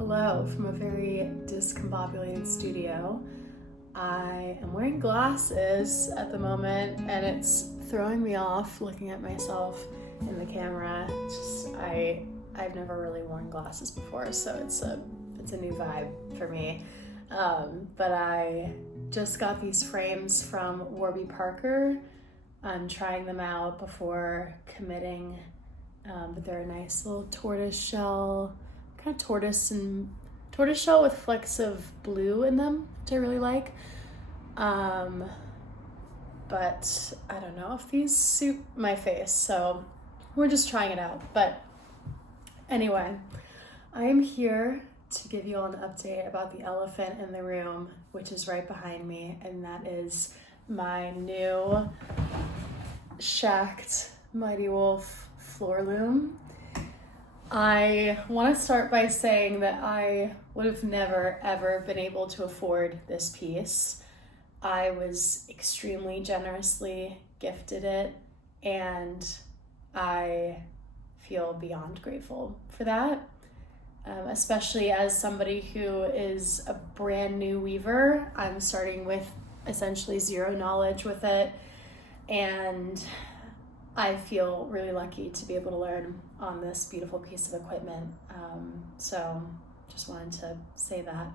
Hello from a very discombobulated studio. I am wearing glasses at the moment and it's throwing me off looking at myself in the camera. I've never really worn glasses before, so it's a new vibe for me. But I just got these frames from Warby Parker. I'm trying them out before committing, but they're a nice little tortoise shell with flecks of blue in them, which I really like. But I don't know if these suit my face, so we're just trying it out. But anyway, I am here to give you all an update about the elephant in the room, which is right behind me, and that is my new shacked Mighty Wolf floor loom. I want to start by saying that I would have never ever been able to afford this piece. I was extremely generously gifted it, and I feel beyond grateful for that, especially as somebody who is a brand new weaver. I'm starting with essentially zero knowledge with it, and I feel really lucky to be able to learn on this beautiful piece of equipment. So just wanted to say that.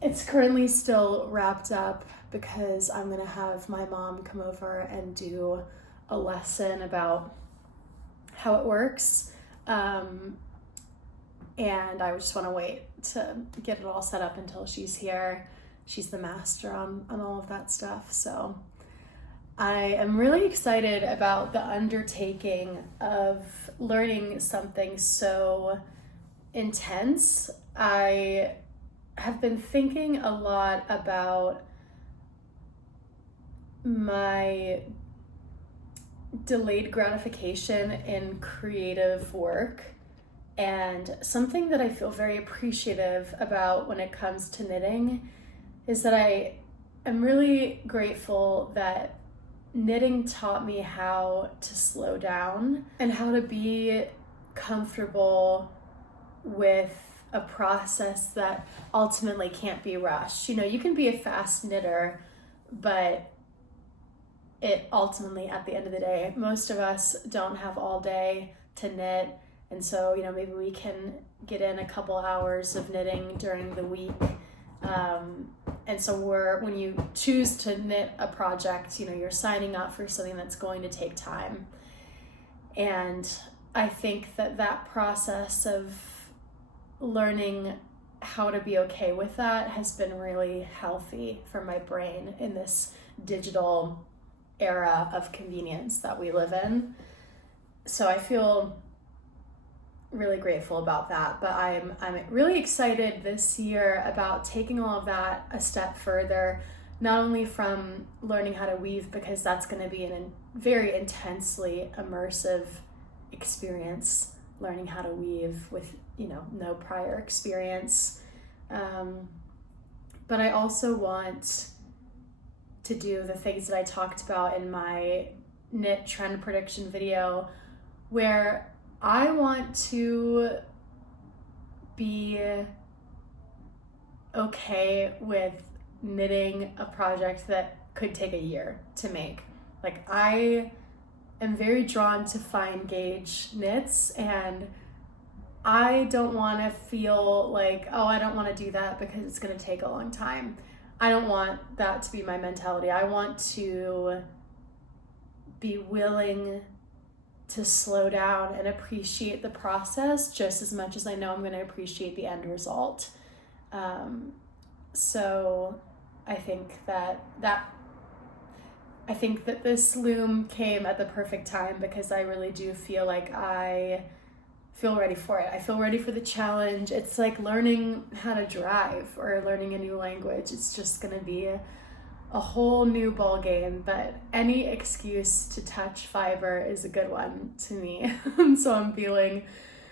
It's currently still wrapped up because I'm gonna have my mom come over and do a lesson about how it works. And I just wanna wait to get it all set up until she's here. She's the master on all of that stuff. So I am really excited about the undertaking of learning something so intense. I have been thinking a lot about my delayed gratification in creative work, and something that I feel very appreciative about when it comes to knitting is that I am really grateful that knitting taught me how to slow down and how to be comfortable with a process that ultimately can't be rushed. You know, you can be a fast knitter, but it ultimately, at the end of the day, most of us don't have all day to knit. And so, you know, maybe we can get in a couple hours of knitting during the week. And so when you choose to knit a project, you know, you're signing up for something that's going to take time. And I think that process of learning how to be okay with that has been really healthy for my brain in this digital era of convenience that we live in. So I feel really grateful about that, but I'm really excited this year about taking all of that a step further, not only from learning how to weave, because that's going to be a very intensely immersive experience, learning how to weave with, you know, no prior experience, but I also want to do the things that I talked about in my knit trend prediction video, where I want to be okay with knitting a project that could take a year to make. Like, I am very drawn to fine gauge knits, and I don't want to feel like, oh, I don't want to do that because it's going to take a long time. I don't want that to be my mentality. I want to be willing to slow down and appreciate the process just as much as I know I'm going to appreciate the end result. So I think that this loom came at the perfect time, because I really do feel like I feel ready for it. I feel ready for the challenge. It's like learning how to drive or learning a new language. It's just going to be a whole new ball game, but any excuse to touch fiber is a good one to me. So I'm feeling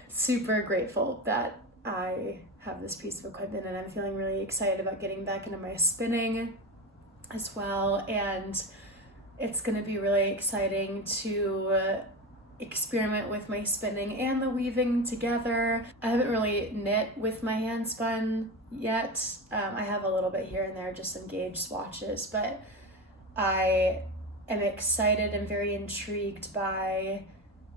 super grateful that I have this piece of equipment, and I'm feeling really excited about getting back into my spinning as well. And it's going to be really exciting to experiment with my spinning and the weaving together. I haven't really knit with my hand spun yet. I have a little bit here and there, just some gauge swatches, but I am excited and very intrigued by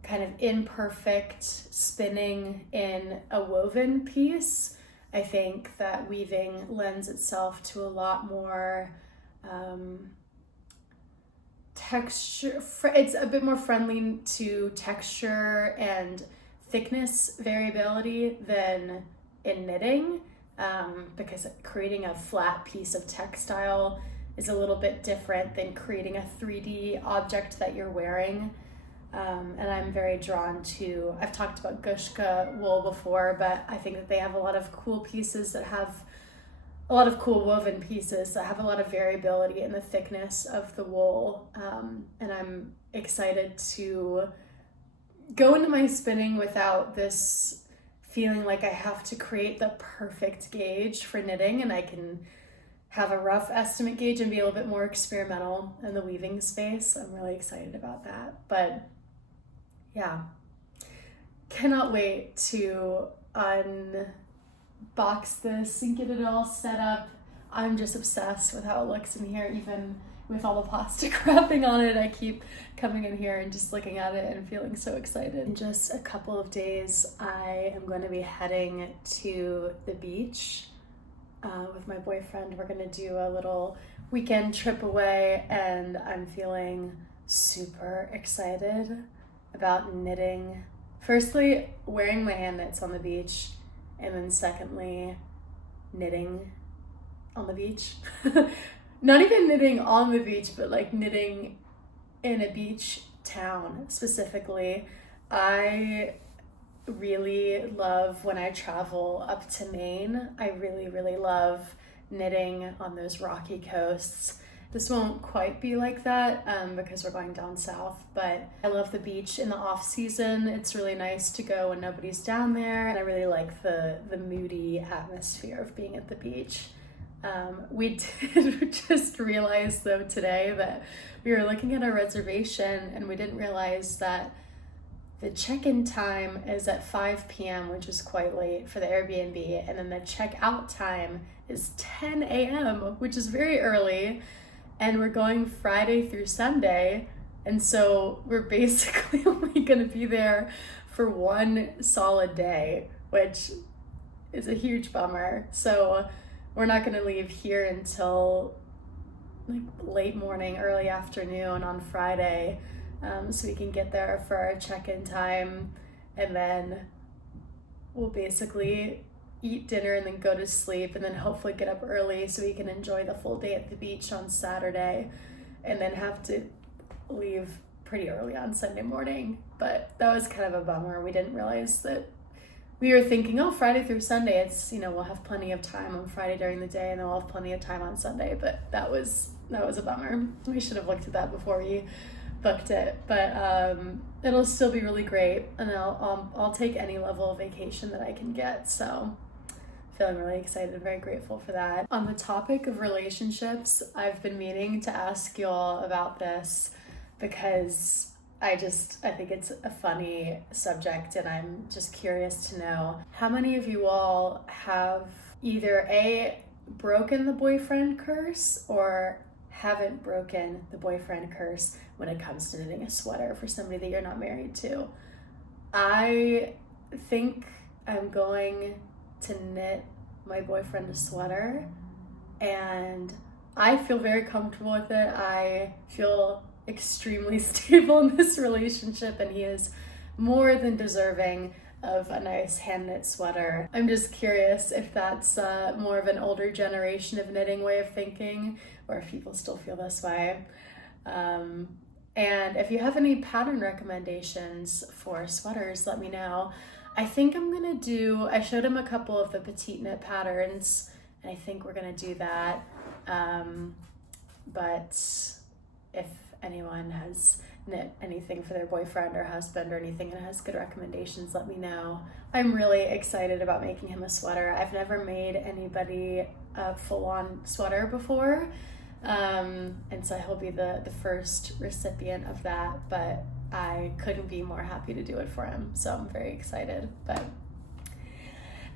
kind of imperfect spinning in a woven piece. I think that weaving lends itself to a lot more texture. It's a bit more friendly to texture and thickness variability than in knitting, because creating a flat piece of textile is a little bit different than creating a 3D object that you're wearing. And I'm very drawn to, I've talked about Gushka wool before, but I think that they have a lot of cool pieces that have a lot of cool woven pieces that have a lot of variability in the thickness of the wool. And I'm excited to go into my spinning without this feeling like I have to create the perfect gauge for knitting, and I can have a rough estimate gauge and be a little bit more experimental in the weaving space. I'm really excited about that. But yeah, cannot wait to unbox this and get it all set up. I'm just obsessed with how it looks in here, even with all the plastic wrapping on it. I keep coming in here and just looking at it and feeling so excited. In just a couple of days, I am going to be heading to the beach with my boyfriend. We're going to do a little weekend trip away, and I'm feeling super excited about knitting. Firstly, wearing my hand knits on the beach, and then secondly, knitting on the beach. Not even knitting on the beach, but like knitting in a beach town specifically. I really love when I travel up to Maine. I really love knitting on those rocky coasts. This won't quite be like that because we're going down south, but I love the beach in the off season. It's really nice to go when nobody's down there, and I really like the moody atmosphere of being at the beach. We did just realize though today that we were looking at our reservation and we didn't realize that the check-in time is at 5 p.m., which is quite late for the Airbnb, and then the check-out time is 10 a.m., which is very early, and we're going Friday through Sunday, and so we're basically only going to be there for one solid day, which is a huge bummer. So we're not going to leave here until like late morning, early afternoon on Friday, so we can get there for our check-in time, and then we'll basically eat dinner and then go to sleep, and then hopefully get up early so we can enjoy the full day at the beach on Saturday, and then have to leave pretty early on Sunday morning. But that was kind of a bummer. We didn't realize that. We were thinking, oh, Friday through Sunday, it's, we'll have plenty of time on Friday during the day, and then we'll have plenty of time on Sunday, but that was a bummer. We should have looked at that before we booked it, but it'll still be really great, and I'll take any level of vacation that I can get, so feeling really excited and very grateful for that. On the topic of relationships, I've been meaning to ask you all about this because I think it's a funny subject, and I'm just curious to know how many of you all have either A, broken the boyfriend curse, or haven't broken the boyfriend curse when it comes to knitting a sweater for somebody that you're not married to. I think I'm going to knit my boyfriend a sweater, and I feel very comfortable with it. I feel extremely stable in this relationship, and he is more than deserving of a nice hand knit sweater. I'm just curious if that's more of an older generation of knitting way of thinking, or if people still feel this way. And if you have any pattern recommendations for sweaters, let me know. I think I showed him a couple of the petite knit patterns, and I think we're gonna do that. But if anyone has knit anything for their boyfriend or husband or anything and has good recommendations, let me know. I'm really excited about making him a sweater. I've never made anybody a full-on sweater before, and so he'll be the first recipient of that, but I couldn't be more happy to do it for him. So I'm very excited. But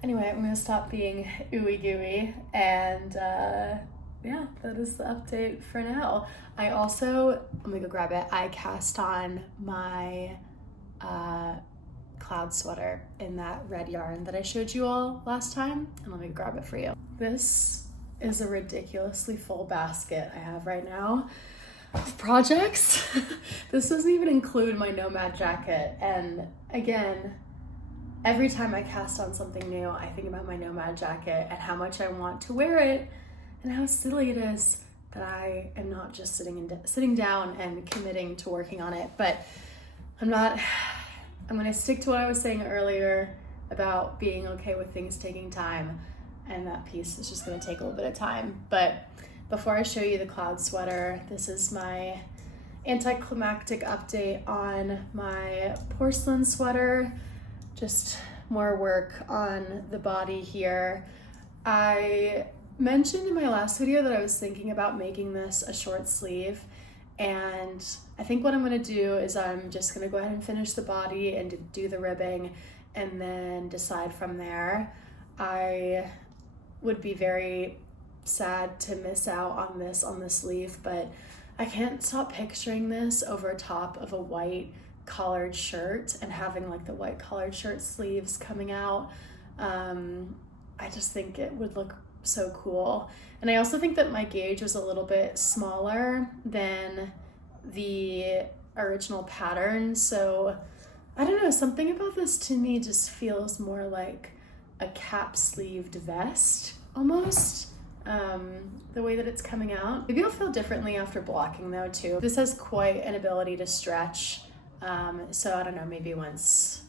anyway, I'm gonna stop being ooey gooey, and yeah, that is the update for now. I also, let me go grab it. I cast on my cloud sweater in that red yarn that I showed you all last time, and let me grab it for you. This is a ridiculously full basket I have right now of projects. This doesn't even include my nomad jacket, and again, every time I cast on something new, I think about my nomad jacket and how much I want to wear it and how silly it is that I am not just sitting down and committing to working on it. But I'm gonna stick to what I was saying earlier about being okay with things taking time, and that piece is just gonna take a little bit of time. But before I show you the cloud sweater, this is my anticlimactic update on my porcelain sweater. Just more work on the body here. I mentioned in my last video that I was thinking about making this a short sleeve, and I think what I'm gonna do is I'm just gonna go ahead and finish the body and do the ribbing and then decide from there. I would be very sad to miss out on this on the sleeve, but I can't stop picturing this over top of a white collared shirt and having like the white collared shirt sleeves coming out. I just think it would look so cool. And I also think that my gauge was a little bit smaller than the original pattern. So I don't know, something about this to me just feels more like a cap sleeved vest almost. The way that it's coming out. Maybe I'll feel differently after blocking though too. This has quite an ability to stretch. So I don't know, maybe once,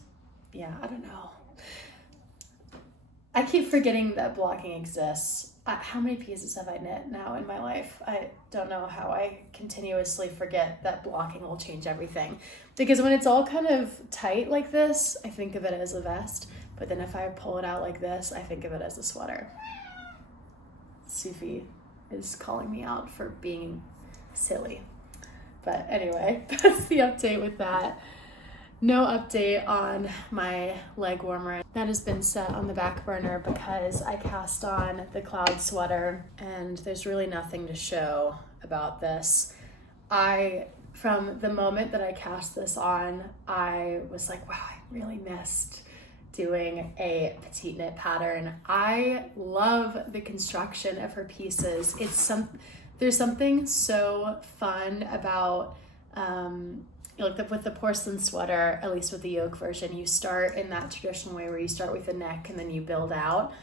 yeah, I don't know. I keep forgetting that blocking exists. How many pieces have I knit now in my life? I don't know how I continuously forget that blocking will change everything. Because when it's all kind of tight like this, I think of it as a vest. But then if I pull it out like this, I think of it as a sweater. Sufi is calling me out for being silly. But anyway, that's the update with that. No update on my leg warmer. That has been set on the back burner because I cast on the cloud sweater and there's really nothing to show about this. From the moment that I cast this on, I was like, wow, I really missed doing a petite knit pattern. I love the construction of her pieces. There's something so fun about with the porcelain sweater, at least with the yoke version, you start in that traditional way where you start with the neck and then you build out.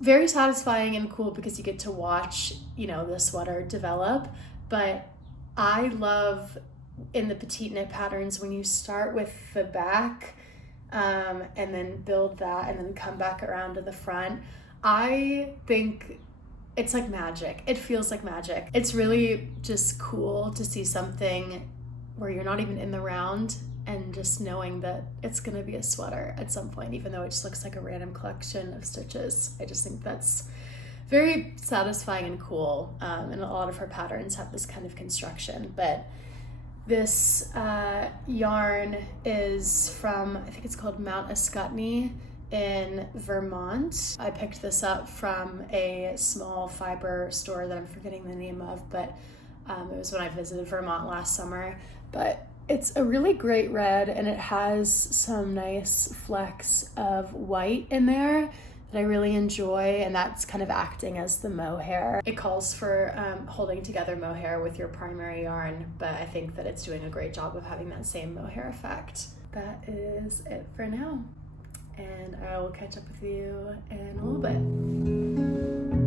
Very satisfying and cool because you get to watch, the sweater develop. But I love in the petite knit patterns when you start with the back and then build that and then come back around to the front. I think it's like magic. It feels like magic. It's really just cool to see something where you're not even in the round and just knowing that it's gonna be a sweater at some point, even though it just looks like a random collection of stitches. I just think that's very satisfying and cool. And a lot of her patterns have this kind of construction, but this yarn is from, I think it's called Mount Ascutney in Vermont. I picked this up from a small fiber store that I'm forgetting the name of, but it was when I visited Vermont last summer. But it's a really great red and it has some nice flecks of white in there that I really enjoy, and that's kind of acting as the mohair. It calls for holding together mohair with your primary yarn, but I think that it's doing a great job of having that same mohair effect. That is it for now, and I will catch up with you in a little bit.